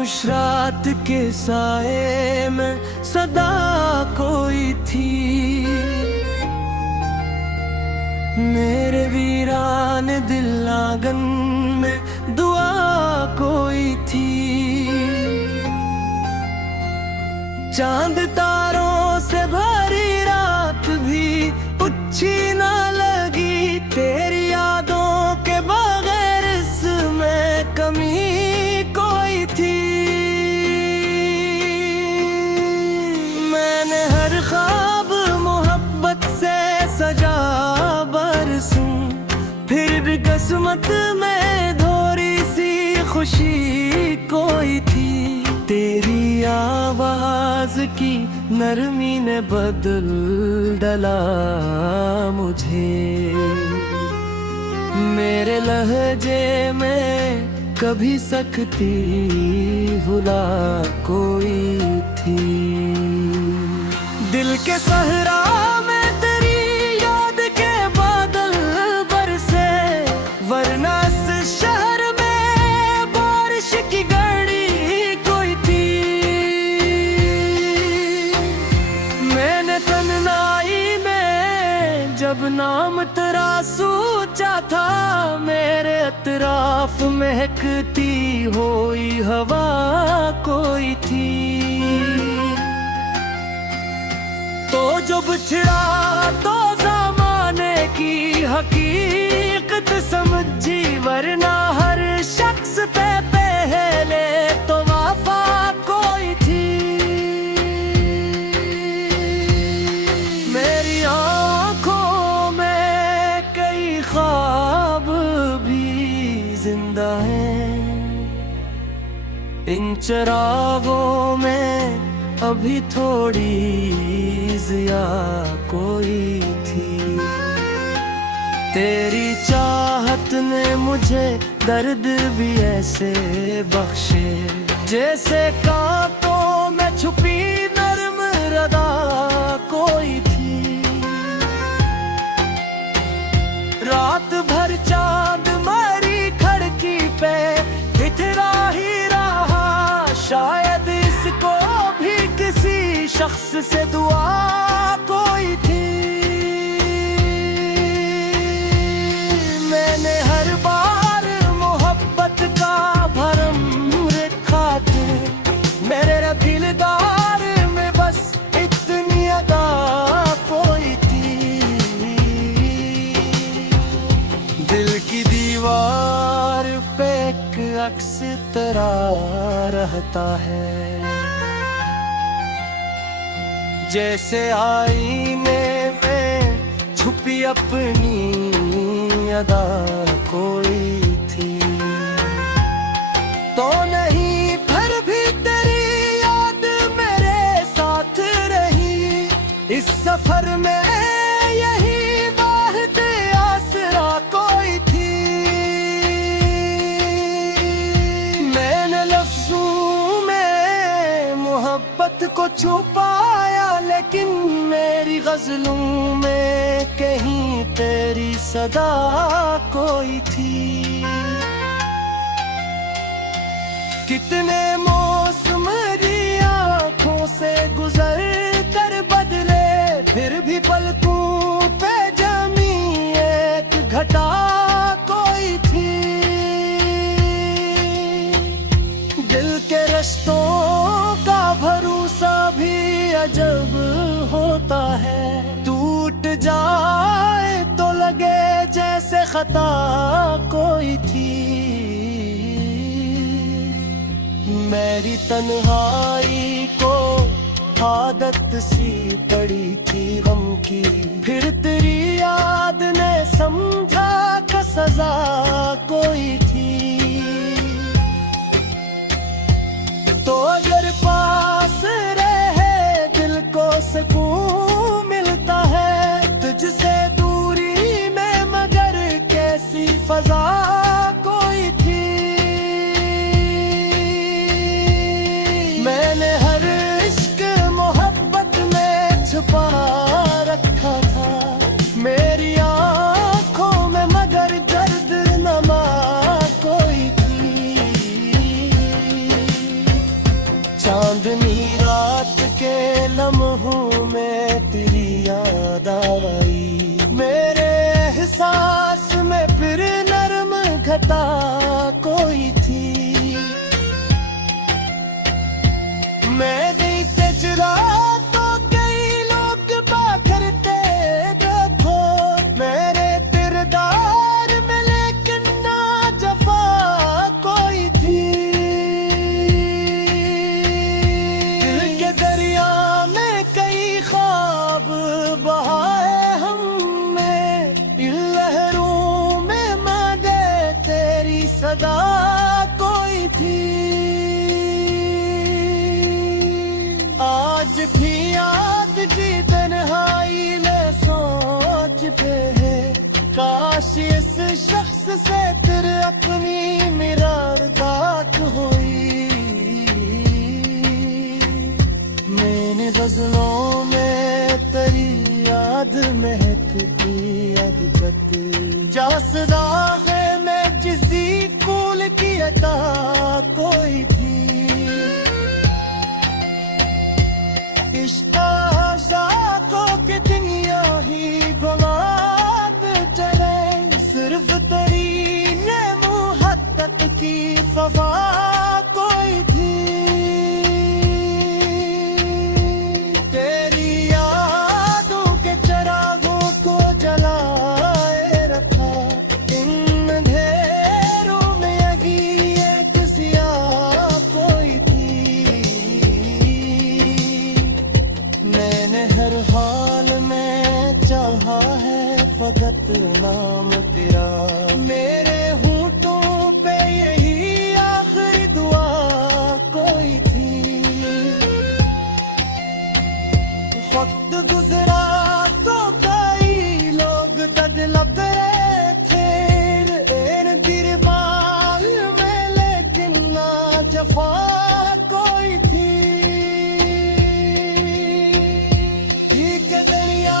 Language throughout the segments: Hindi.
खामोश रात के साए में सदा कोई थी, मेरे वीरान दिल आंगन में दुआ कोई थी। चांद तारों से भरी रात भी अच्छी ना लगी, तेरी यादों के बगैर इसमें कमी कोई थी। मैंने हर ख्वाब मोहब्बत से सजा बरसूं, फिर भी किस्मत में थोड़ी सी खुशी कोई थी। तेरी आवाज की नरमी ने बदल डाला मुझे, मेरे लहजे में कभी सख्ती भुला कोई थी। दिल के सहरा में तेरी याद के बादल बरसे, वरना इस शहर में बारिश की घड़ी कोई थी। मैंने तन्हाई में जब नाम तेरा सोचा था, मेरे अतराफ महकती हुई हवा कोई थी। तो जो बिछड़ा तो ज़माने की हकीकत समझी, वरना हर शख्स पे पहले तो वफा कोई थी। मेरी आँखों में कई ख्वाब भी जिंदा हैं, इन चिरागों में अभी थोड़ी जिया कोई थी। तेरी चाहत ने मुझे दर्द भी ऐसे बख्शे, जैसे कांटों में छुपी नर्म रदा कोई थी। रात भर चांद मारी खिड़की पे बिखरा ही रहा, शायद इसको भी किसी शख्स से दुआ कोई थी। मैंने हर बार मोहब्बत का भरम रखा थे, मेरे दिलदार में बस इतनी अदा कोई थी। दिल की दीवार पे एक अक्स तेरा रहता है, जैसे आईने में छुपी अपनी अदा कोई थी। तो नहीं फिर भी तेरी याद मेरे साथ रही, इस सफर में यही वाहिद आसरा कोई थी। मैंने लफ्जों में मोहब्बत को छुपाया, लेकिन मेरी गजलों में कहीं तेरी सदा कोई थी। कितने मौसम आँखों से गुजर कर बदले, फिर भी पलकों पे जमी एक घटा कोई थी। दिल के रिश्तों का भरोसा भी अजब होता है, टूट जाए तो लगे जैसे खता कोई थी। मेरी तन्हाई को आदत सी पड़ी थी गम की, फिर तेरी याद ने समझा कि सजा कोई थी। तो अगर पास रहे दिल को सुकून मिलता है, तुझसे दूरी में मगर कैसी फजा कोई थी। मैंने हर इश्क मोहब्बत में छुपा रखा था, मेरी आँखों में मगर दर्द नमा कोई थी। आज भी याद की तन्हाई में सोचते हैं, काश इस शख्स से तेरे अपनी मुलाकात हुई। मैंने गजलों में तेरी याद महकती अब तक, जा सदा है मैं जिसी कुल की अता कोई थी। इश्क़ो के दुनिया ही घुमाते चले, सिर्फ तेरी ने मुहब्बत की वफा कोई थी। तेरी यादों के चिरागों को जलाए रखा, इन अंधेरों में यही एक सियाह कोई थी। मैंने हर हाल में चाहा है फकत नाम तेरा, मेरे होठों पे यही आखिरी दुआ कोई थी। वक्त गुजरा तो कई लोग तड़प रहे थे इन गिरबान में, लेकिन ना जफा कोई थी। ठीक दरिया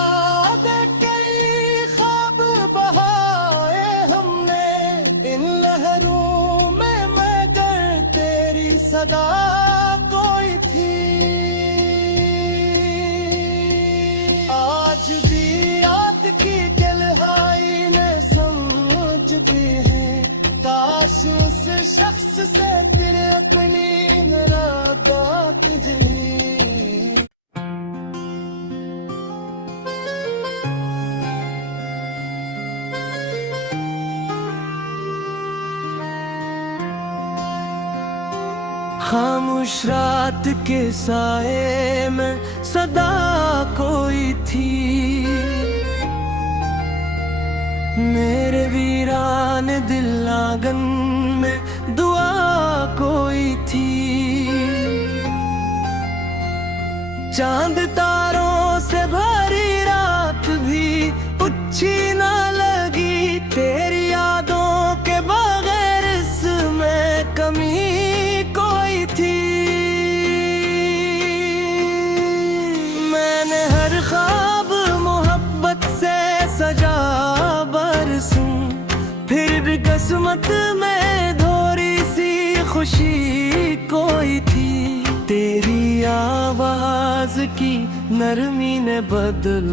देख कई ख्वाब बहाए हमने, इन लहरों में मगर तेरी सदा कोई थी। आज भी याद की गहराई ने समझते हैं, काश उस शख्स से तेरे अपनी मुलाकात हुई। खामोश रात के साए में सदा कोई थी, मेरे वीरान दिल आंगन में दुआ कोई थी। चांद तारों से भरी रात भी अच्छी ना लगी, तेरी यादों के बगैर इसमें कमी कोई थी। मैंने हर ख्वाब मोहब्बत से सजा बरसूं, फिर भी किस्मत में थोड़ी सी खुशी कोई थी। तेरी आवाज की नरमी ने बदल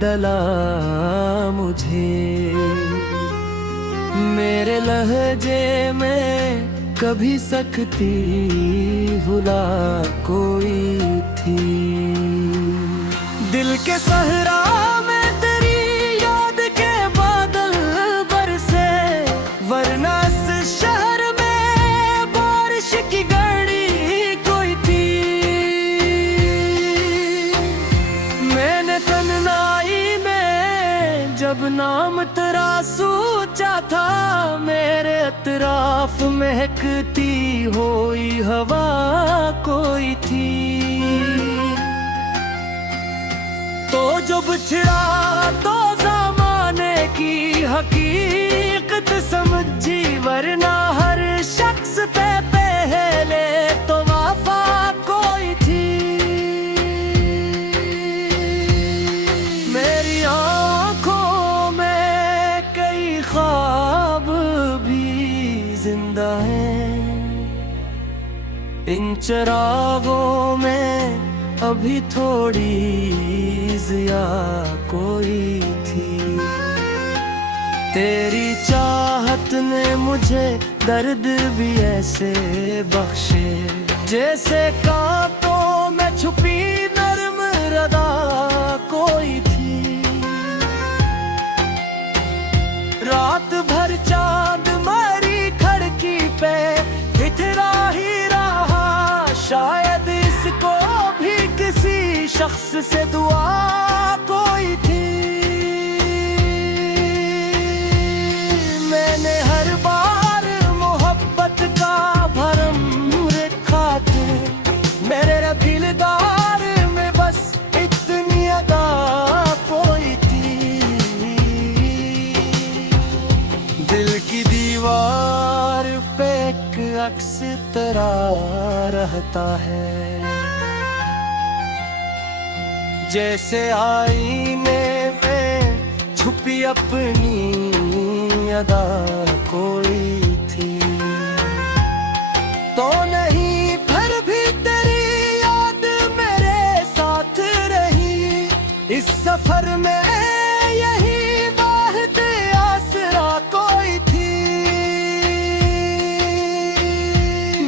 डाला मुझे, मेरे लहजे में कभी सख्ती भुला कोई थी। दिल के सहरा में तेरी याद के बादल बरसे, वरना इस शहर में बारिश की घड़ी कोई थी। मैंने तन्हाई में जब नाम तेरा सोचा था, मेरे अतराफ महकती हुई हवा कोई थी। तो जो बिछड़ा तो ज़माने की हकीकत समझी, वरना हर शख्स पे पहले तो वफा कोई थी। मेरी आँखों में कई ख्वाब भी जिंदा हैं, इन चिरागों में अभी थोड़ी जिया कोई थी। तेरी चाहत ने मुझे दर्द भी ऐसे बख्शे, जैसे कांटों में छुपी नर्म रदा कोई थी। रात भर चांद मारी खिड़की पे बिखरा ही रहा, शायद इसको भी किसी शख्स से दुआ कोई थी। मैंने हर बार मोहब्बत का भरम रखा थे, मेरे दिलदार लगा रहता है। जैसे आईने में छुपी अपनी अदा कोई थी, तो नहीं फिर भी तेरी याद मेरे साथ रही। इस सफर में यही वाहिद आसरा कोई थी।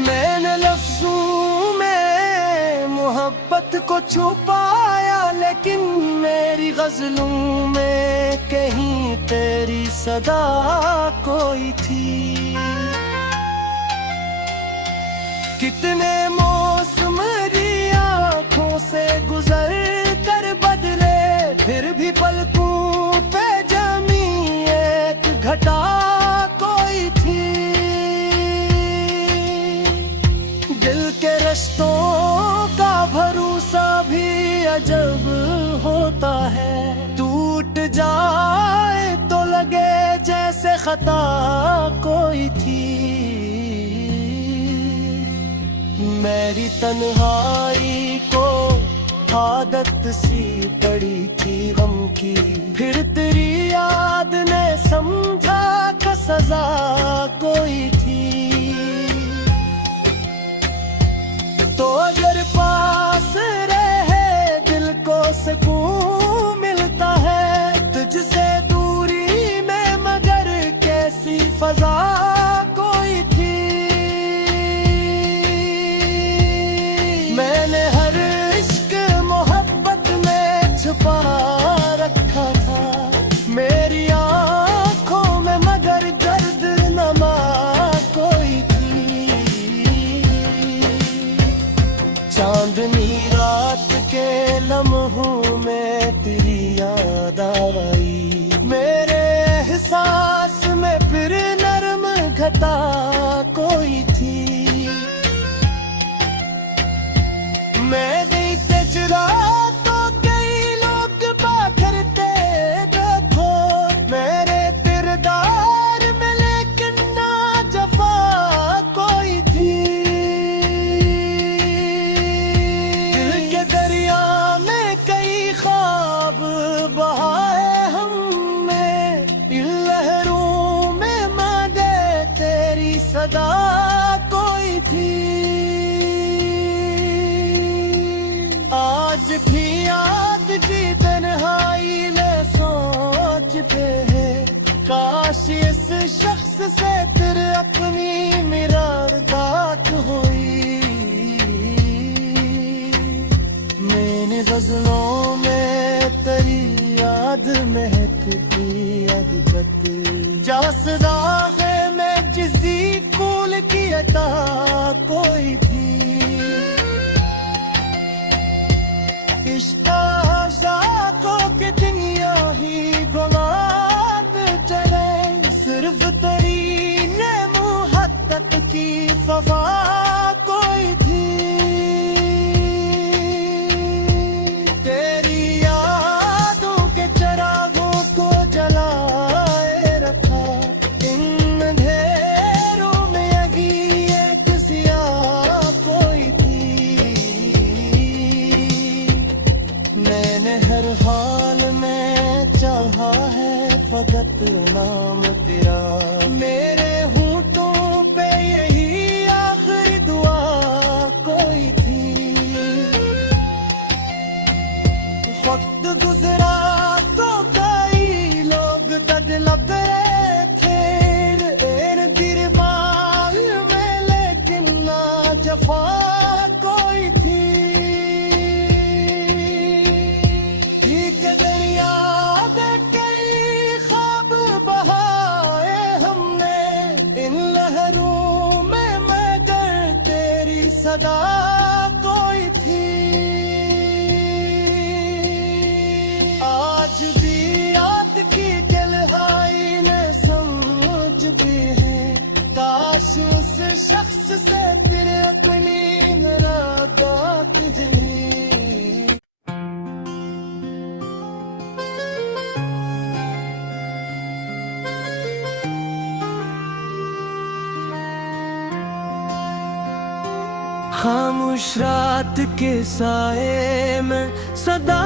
मैंने लफ्जों में मोहब्बत को छुपाया, लेकिन मेरी गजलों में कहीं तेरी सदा कोई थी। कितने मौसम आँखों से गुजर कर बदले, फिर भी पलकों पे जमी एक घटा कोई थी। दिल के रिश्तों का भरोसा भी अजब होता है। टूट जाए तो लगे जैसे खता कोई थी। मेरी तन्हाई को आदत सी पड़ी थी गम की, फिर तेरी याद ने समझा कि सजा कोई थी। तो अगर पास रहे दिल को सुकून मिलता है, तुझसे दूरी में मगर कैसी फजा कोई थी। मैंने हर इश्क मोहब्बत में छुपा रखा था मेरी आँखों में, मगर दर्द नमा कोई थी। चांदनी रात के लम्हों में तेरी याद आई, मेरे एहसास में फिर नरम घटा कोई थी। मैं देखते चला तो कई लोग बाखरते देखो मेरे किरदार में, लेकिन ना जफा कोई थी। दिल के दरिया में कई ख्वाब बहाए हमने, इन लहरों में मांगे तेरी सदा कोई थी। आज भी याद की तन्हाई में सोचते हैं, काश इस शख्स से तेरे अपनी मुलाकात हुई। मैंने गजलों में तेरी याद महकती अब तक, जासदा है मैं जिसी कूल की अता कोई थी। इश्क़-ओ-ज़ाक़ों की दुनिया ही घुमाते चले, सिर्फ तेरी नेमोहत्तत की फवा कोई थी। तेरी यादों के चिरागों को जलाए रखा, इन अंधेरों में अगी एक ज़िया कोई थी। मैंने हर हाल में चाहा है फकत नाम तेरा, मेरे होठों पे यही आखिरी दुआ कोई थी। वक्त गुजरा तो कई लोग तड़प रहे थे एर गिरबान में, लेकिन ना जफा कोई थी। दरिया दे कई ख्वाब बहाए हमने, इन लहरों में मगर तेरी सदा कोई थी। आज भी याद की तन्हाई ने समझते हैं, काश उस शख्स से तेरे अपनी मुलाकात हुई। खामोश रात के साए में सदा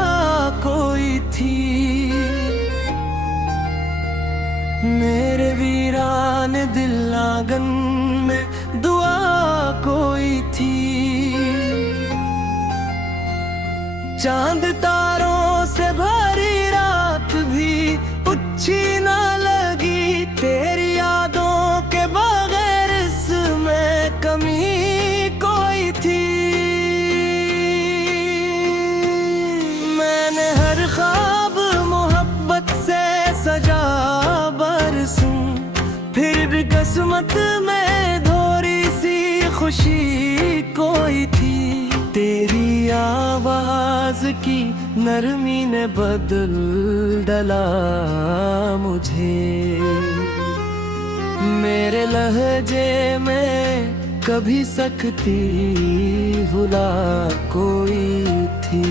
कोई थी, मेरे वीरान दिल आंगन में दुआ कोई थी। चांद तारों से भरी रात भी अच्छी ना लगी, तेरी यादों के बगैर इसमें कमी कोई थी। मैंने हर ख्वाब मोहब्बत से सजा बरसूं, फिर भी किस्मत में थोड़ी सी खुशी कोई थी। तेरी आवाज की नरमी ने बदल डाला मुझे, मेरे लहजे में कभी सख्ती भुला कोई थी।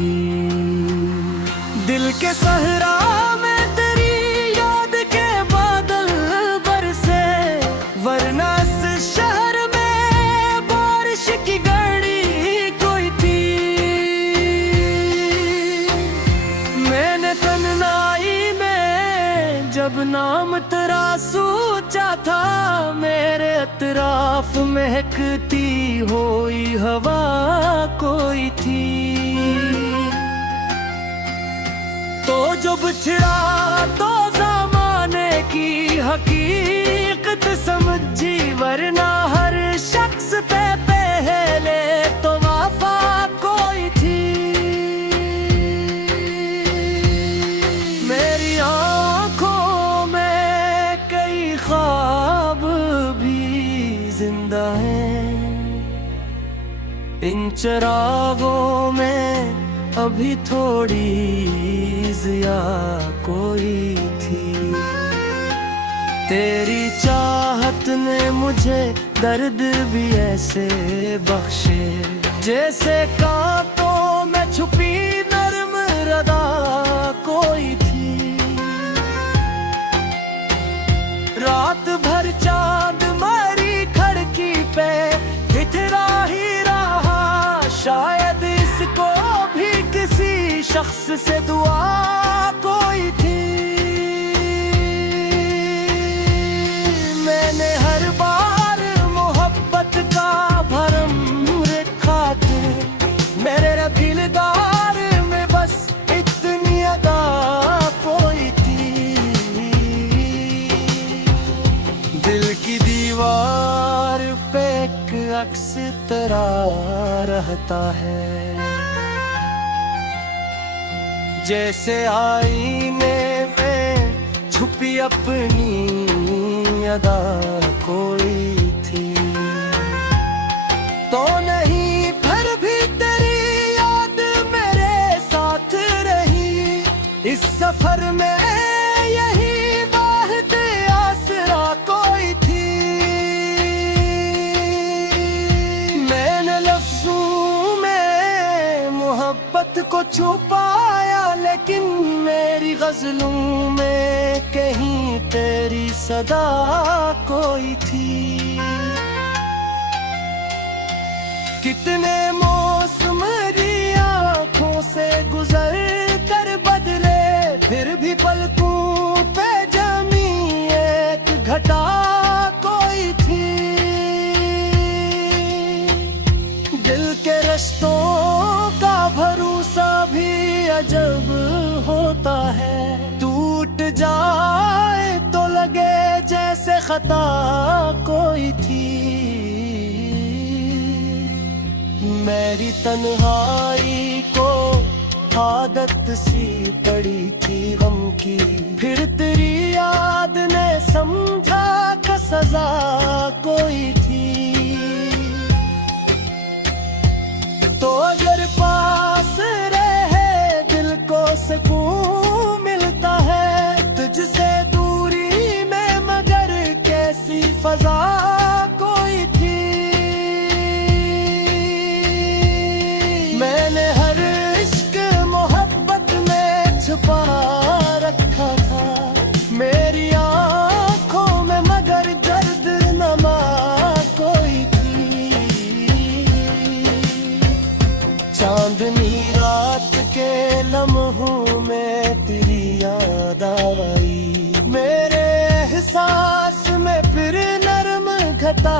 दिल के सहरा में तेरी याद के बादल बरसे, वरना इस शहर में बारिश की घड़ी कोई थी। मैंने तन्हाई में जब नाम तेरा सोचा था, मेरे अतराफ महकती हुई हवा कोई थी। तो जो बिछड़ा तो ज़माने की हकीकत समझी, वरना हर शख्स पे पहले तो वफा कोई थी। मेरी आँखों में कई ख्वाब भी जिंदा हैं, इन चिरागों में अभी थोड़ी जिया कोई थी। तेरी चाहत ने मुझे दर्द भी ऐसे बख्शे, जैसे कांटों में छुपी नर्म रदा कोई थी। रात भर चांद मारी खिड़की पे बिखरा ही रहा, शायद इसको भी किसी शख्स से दुआ कोई थी। मैंने हर बार मोहब्बत का भरम रखा थे, मेरे दिलदार में बस इतनी अदा कोई थी। दिल की दीवार पे एक अक्स तेरा रहता है, जैसे आईने में छुपी अपनी अदा कोई थी। तो नहीं फिर भी तेरी याद मेरे साथ रही, इस सफर में यही वाहिद आसरा कोई थी। मैंने लफ्जों में मोहब्बत को छुपाया, लेकिन मेरी गजलों में कहीं तेरी सदा कोई थी। कितने मौसम आँखों से गुजर कर बदले, फिर भी पलकों पे जमी एक घटा कोई थी। दिल के रिश्तों का भरोसा भी अजब होता है, टूट जाए तो लगे जैसे खता कोई थी। मेरी तन्हाई को आदत सी पड़ी थी गम की, फिर तेरी याद ने समझा कि सजा कोई थी। तो अगर पास रहे दिल को सुकून मिलता है, तुझसे दूरी में मगर कैसी फजा कोई थी। मैंने हर इश्क मोहब्बत में छुपा रखा था, मेरी आँखों में मगर दर्द नमा कोई थी। चांदनी रात के लम्हों में तेरी याद आई, मेरे एहसास में फिर नरम घटा